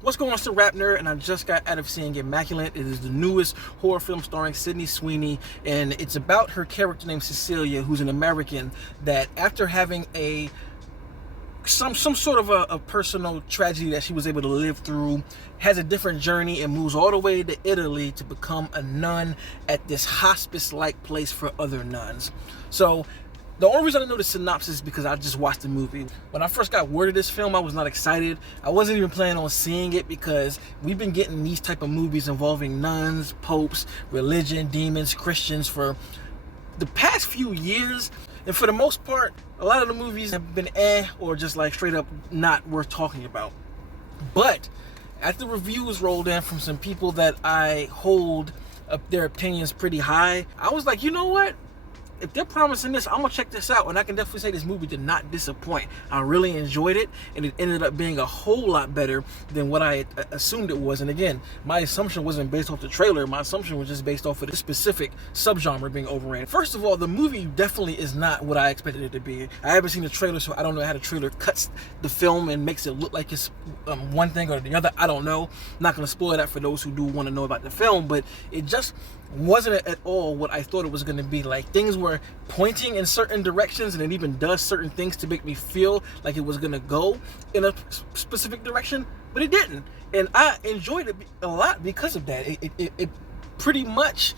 What's going on, it's the RapNerd, and I just got out of seeing Immaculate. It is the newest horror film starring Sydney Sweeney, and it's about her character named Cecilia, who's an American that after having some sort of a personal tragedy that she was able to live through, has a different journey and moves all the way to Italy to become a nun at this hospice-like place for other nuns. So the only reason I know the synopsis is because I just watched the movie. When I first got word of this film, I was not excited. I wasn't even planning on seeing it because we've been getting these type of movies involving nuns, popes, religion, demons, Christians for the past few years. And for the most part, a lot of the movies have been or just like straight up not worth talking about. But after reviews rolled in from some people that I hold up their opinions pretty high, I was like, you know what? If they're promising this, I'm gonna check this out, and I can definitely say this movie did not disappoint. I really enjoyed it, and it ended up being a whole lot better than what I assumed it was. And again, my assumption wasn't based off the trailer. My assumption was just based off of the specific subgenre being overran. First of all, the movie definitely is not what I expected it to be. I haven't seen the trailer, so I don't know how the trailer cuts the film and makes it look like it's one thing or the other. I don't know. I'm not gonna spoil that for those who do want to know about the film, but it just wasn't at all what I thought it was going to be. Like, things were pointing in certain directions, and it even does certain things to make me feel like it was going to go in a specific direction, but it didn't. And I enjoyed it a lot because of that. It pretty much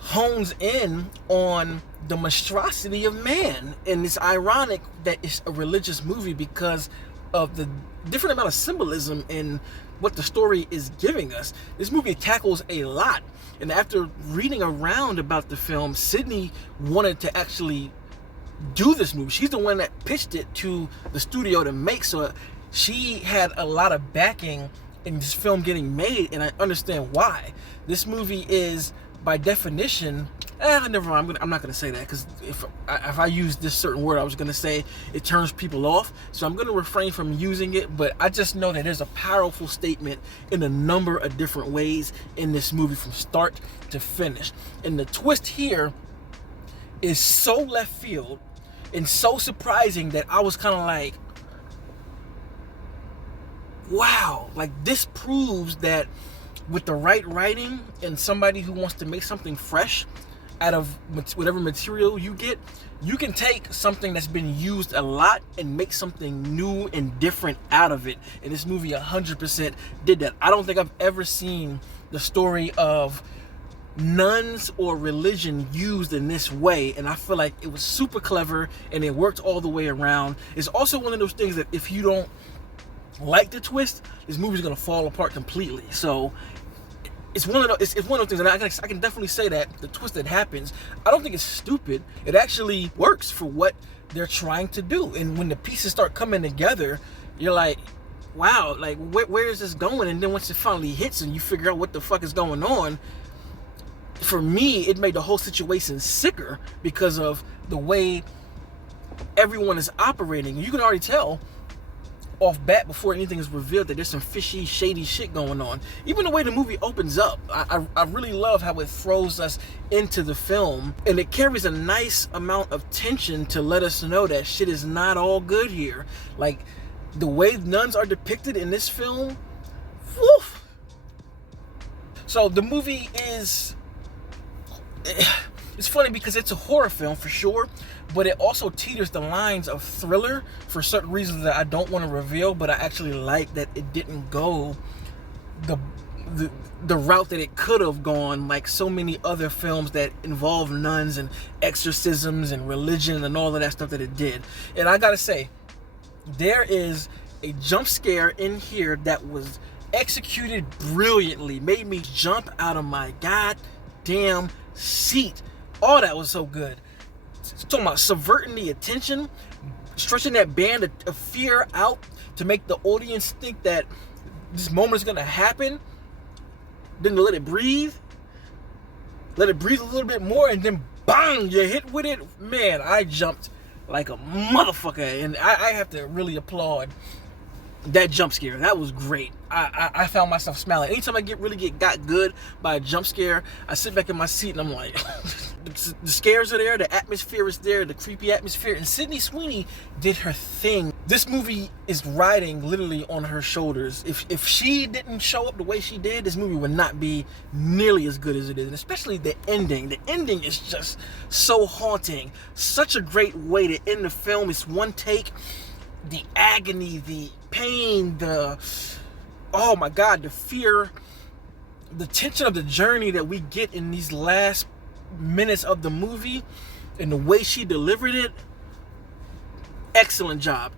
hones in on the monstrosity of man, and it's ironic that it's a religious movie because of the different amount of symbolism in what the story is giving us. This movie tackles a lot, and after reading around about the film, Sydney wanted to actually do this movie. She's the one that pitched it to the studio to make, so she had a lot of backing in this film getting made, and I understand why. This movie is, by definition, never mind, I'm not going to say that, because if I use this certain word, I was going to say it turns people off, so I'm going to refrain from using it. But I just know that there's a powerful statement in a number of different ways in this movie from start to finish. And the twist here is so left field and so surprising that I was kind of like, wow, like this proves that with the right writing and somebody who wants to make something fresh out of whatever material you get, you can take something that's been used a lot and make something new and different out of it. And this movie 100% did that. I don't think I've ever seen the story of nuns or religion used in this way, and I feel like it was super clever and it worked all the way around. It's also one of those things that if you don't like the twist, this movie's gonna fall apart completely. So it's one of those things, and I can definitely say that the twist that happens, I don't think it's stupid. It actually works for what they're trying to do. And when the pieces start coming together, you're like, wow, like where is this going? And then once it finally hits and you figure out what the fuck is going on, for me, it made the whole situation sicker because of the way everyone is operating. You can already tell off bat before anything is revealed that there's some fishy, shady shit going on. Even the way the movie opens up, I really love how it throws us into the film, and it carries a nice amount of tension to let us know that shit is not all good here. Like, the way nuns are depicted in this film, woof. So the movie is, it's funny because it's a horror film for sure, but it also teeters the lines of thriller for certain reasons that I don't want to reveal, but I actually like that it didn't go the route that it could have gone, like so many other films that involve nuns and exorcisms and religion and all of that stuff that it did. And I gotta say, there is a jump scare in here that was executed brilliantly, made me jump out of my goddamn seat. All that was so good. It's talking about subverting the attention, stretching that band of fear out to make the audience think that this moment is going to happen, then to let it breathe a little bit more, and then bang, you're hit with it. Man, I jumped like a motherfucker, and I have to really applaud that jump scare. That was great. I found myself smiling. Anytime I got good by a jump scare, I sit back in my seat and I'm like, the scares are there, the atmosphere is there, the creepy atmosphere, and Sydney Sweeney did her thing. This movie is riding literally on her shoulders. If she didn't show up the way she did, this movie would not be nearly as good as it is, and especially the ending. The ending is just so haunting. Such a great way to end the film. It's one take. The agony, the pain, oh my God, the fear, the tension of the journey that we get in these last minutes of the movie, and the way she delivered it, excellent job.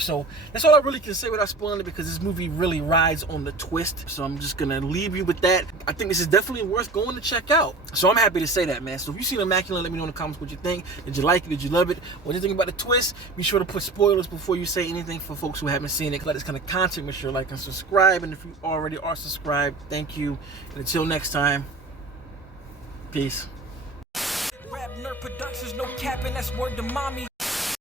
So that's all I really can say without spoiling it, because this movie really rides on the twist. So I'm just gonna leave you with that. I think this is definitely worth going to check out. So I'm happy to say that, man. So if you've seen Immaculate, let me know in the comments what you think. Did you like it? Did you love it? What do you think about the twist? Be sure to put spoilers before you say anything for folks who haven't seen it. Like this kind of content, make sure to like and subscribe. And if you already are subscribed, thank you. And until next time, peace. RapNerd Productions, no capping, that's word to mommy.